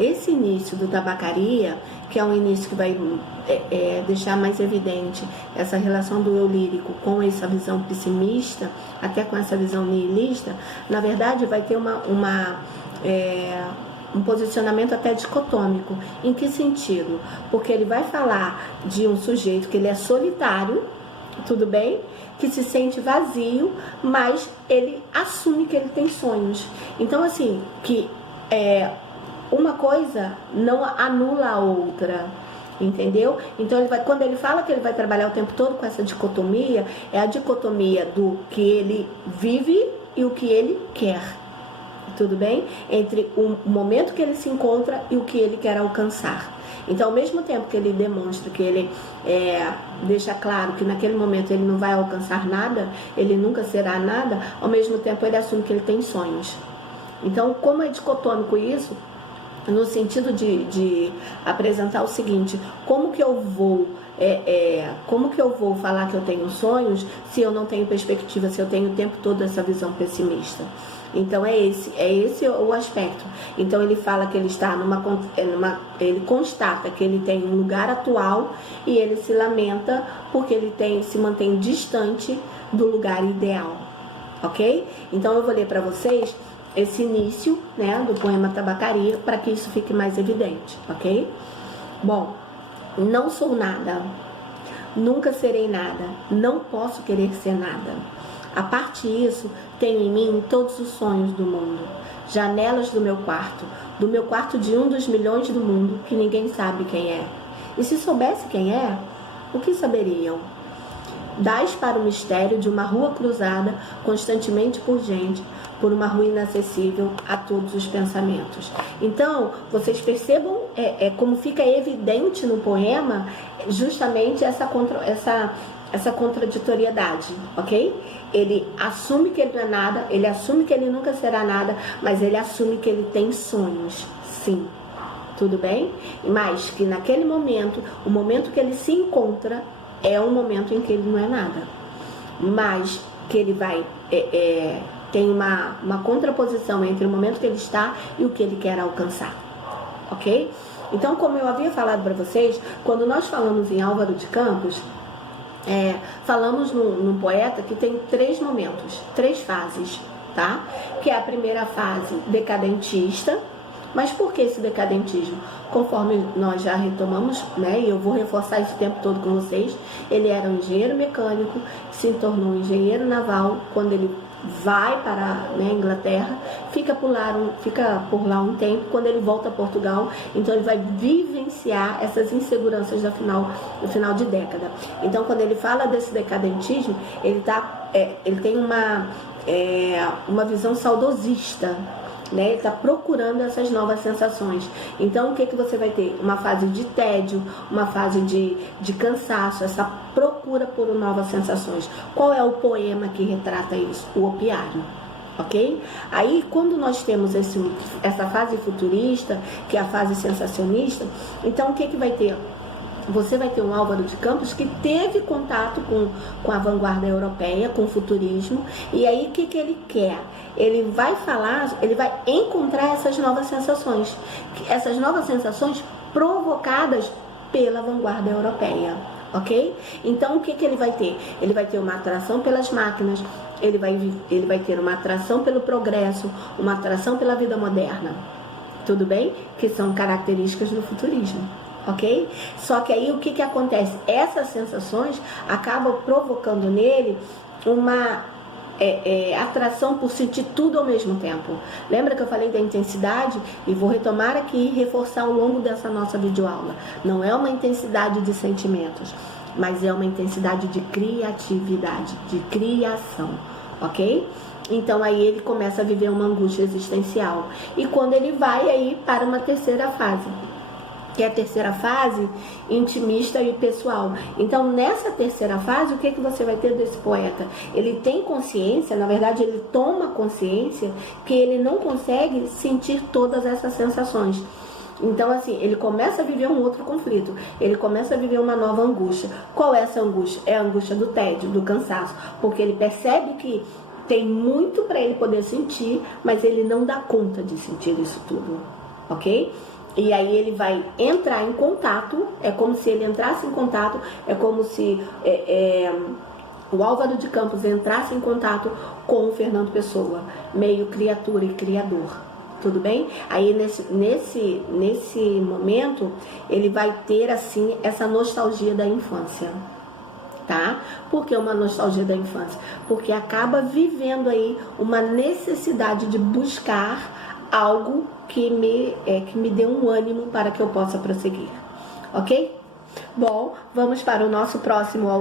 esse início do tabacaria, que é um início que vai deixar mais evidente essa relação do eu lírico com essa visão pessimista, até com essa visão nihilista, na verdade vai ter um posicionamento até dicotômico. Em que sentido? Porque ele vai falar de um sujeito que ele é solitário, tudo bem? Que se sente vazio, mas ele assume que ele tem sonhos. Então, assim, que uma coisa não anula a outra, entendeu? Então, quando ele fala que ele vai trabalhar o tempo todo com essa dicotomia, é a dicotomia do que ele vive e o que ele quer, tudo bem? Entre o momento que ele se encontra e o que ele quer alcançar. Então, ao mesmo tempo que ele demonstra, que ele deixa claro que naquele momento ele não vai alcançar nada, ele nunca será nada, ao mesmo tempo ele assume que ele tem sonhos. Então, como é dicotômico isso, no sentido de apresentar o seguinte: como que eu vou falar que eu tenho sonhos se eu não tenho perspectiva, se eu tenho o tempo todo essa visão pessimista? Então é esse o aspecto. Então ele fala que ele está ele constata que ele tem um lugar atual e ele se lamenta porque ele se mantém distante do lugar ideal, ok? Então eu vou ler para vocês esse início, né, do poema Tabacaria, para que isso fique mais evidente, ok? Bom, não sou nada, nunca serei nada, não posso querer ser nada. A parte disso, tenho em mim todos os sonhos do mundo, janelas do meu quarto de um dos milhões do mundo, que ninguém sabe quem é. E se soubesse quem é, o que saberiam? Dás para o mistério de uma rua cruzada constantemente por gente, por uma rua inacessível a todos os pensamentos. Então, vocês percebam como fica evidente no poema justamente essa contraditoriedade, ok? Ele assume que ele não é nada, ele assume que ele nunca será nada, mas ele assume que ele tem sonhos, sim, tudo bem? Mas que naquele momento, o momento que ele se encontra é um momento em que ele não é nada, mas que ele vai tem uma contraposição entre o momento que ele está e o que ele quer alcançar, ok? Então, como eu havia falado para vocês, quando nós falamos em Álvaro de Campos, falamos num poeta que tem 3 momentos, 3 fases, tá? Que é a primeira fase decadentista. Mas por que esse decadentismo? Conforme nós já retomamos, né, e eu vou reforçar isso o tempo todo com vocês, ele era um engenheiro mecânico, se tornou um engenheiro naval quando ele vai para a Inglaterra, fica por lá um tempo. Quando ele volta a Portugal, então ele vai vivenciar essas inseguranças do final de década. Então, quando ele fala desse decadentismo, ele tem uma visão saudosista, né? Ele está procurando essas novas sensações. Então, o que você vai ter? Uma fase de tédio, uma fase de cansaço, essa procura por novas sensações. Qual é o poema que retrata isso? O Opiário, ok? Aí, quando nós temos essa fase futurista, que é a fase sensacionista, então o que vai ter? Você vai ter um Álvaro de Campos que teve contato com a vanguarda europeia, com o futurismo, e aí o que ele quer? Ele vai encontrar essas novas sensações provocadas pela vanguarda europeia, ok? Então o que ele vai ter? Ele vai ter uma atração pelas máquinas, ele vai ter uma atração pelo progresso, uma atração pela vida moderna, tudo bem? Que são características do futurismo. Ok? Só que aí o que acontece? Essas sensações acabam provocando nele uma atração por sentir tudo ao mesmo tempo. Lembra que eu falei da intensidade? E vou retomar aqui e reforçar ao longo dessa nossa videoaula. Não é uma intensidade de sentimentos, mas é uma intensidade de criatividade, de criação. Ok? Então aí ele começa a viver uma angústia existencial. E quando ele vai aí para uma terceira fase, que é a terceira fase intimista e pessoal. Então, nessa terceira fase, o que você vai ter desse poeta? Ele tem consciência, na verdade, ele toma consciência que ele não consegue sentir todas essas sensações. Então, assim, ele começa a viver um outro conflito, ele começa a viver uma nova angústia. Qual é essa angústia? É a angústia do tédio, do cansaço, porque ele percebe que tem muito para ele poder sentir, mas ele não dá conta de sentir isso tudo, ok? E aí ele vai entrar em contato, é como se ele entrasse em contato, é como se o Álvaro de Campos entrasse em contato com o Fernando Pessoa, meio criatura e criador. Tudo bem? Aí nesse momento ele vai ter assim essa nostalgia da infância, tá? Por que uma nostalgia da infância? Porque acaba vivendo aí uma necessidade de buscar algo que me dê um ânimo para que eu possa prosseguir, ok? Bom, vamos para o nosso próximo autor.